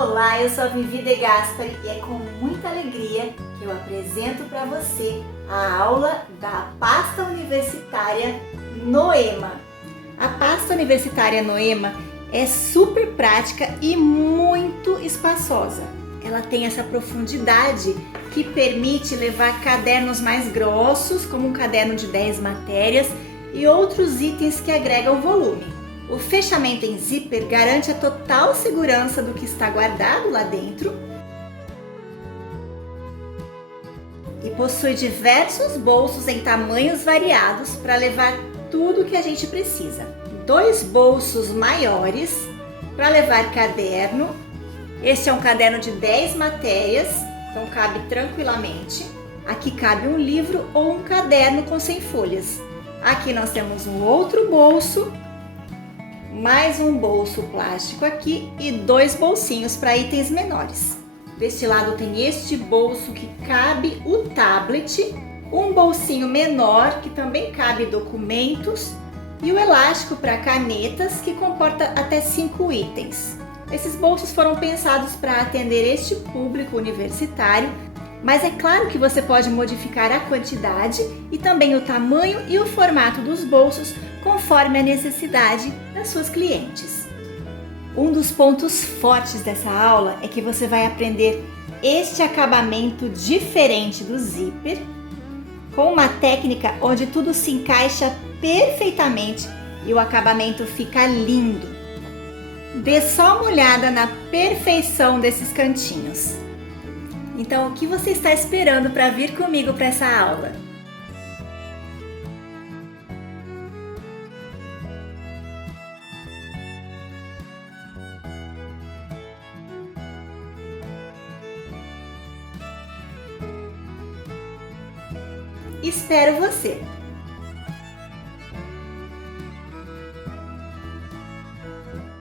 Olá, eu sou a Vivi De Gaspari e é com muita alegria que eu apresento para você a aula da pasta universitária Noema. A pasta universitária Noema é super prática e muito espaçosa. Ela tem essa profundidade que permite levar cadernos mais grossos, como um caderno de 10 matérias e outros itens que agregam volume. O fechamento em zíper garante a total segurança do que está guardado lá dentro e possui diversos bolsos em tamanhos variados para levar tudo que a gente precisa. 2 bolsos maiores para levar caderno. Este é um caderno de 10 matérias, então cabe tranquilamente. Aqui cabe um livro ou um caderno com 100 folhas. Aqui nós temos um outro bolso, mais um bolso plástico aqui e 2 bolsinhos para itens menores. Deste lado tem este bolso que cabe o tablet, um bolsinho menor que também cabe documentos e o elástico para canetas que comporta até 5 itens. Esses bolsos foram pensados para atender este público universitário, mas é claro que você pode modificar a quantidade e também o tamanho e o formato dos bolsos conforme a necessidade das suas clientes. Um dos pontos fortes dessa aula é que você vai aprender este acabamento diferente do zíper, com uma técnica onde tudo se encaixa perfeitamente e o acabamento fica lindo. Dê só uma olhada na perfeição desses cantinhos. Então, o que você está esperando para vir comigo para essa aula? Espero você!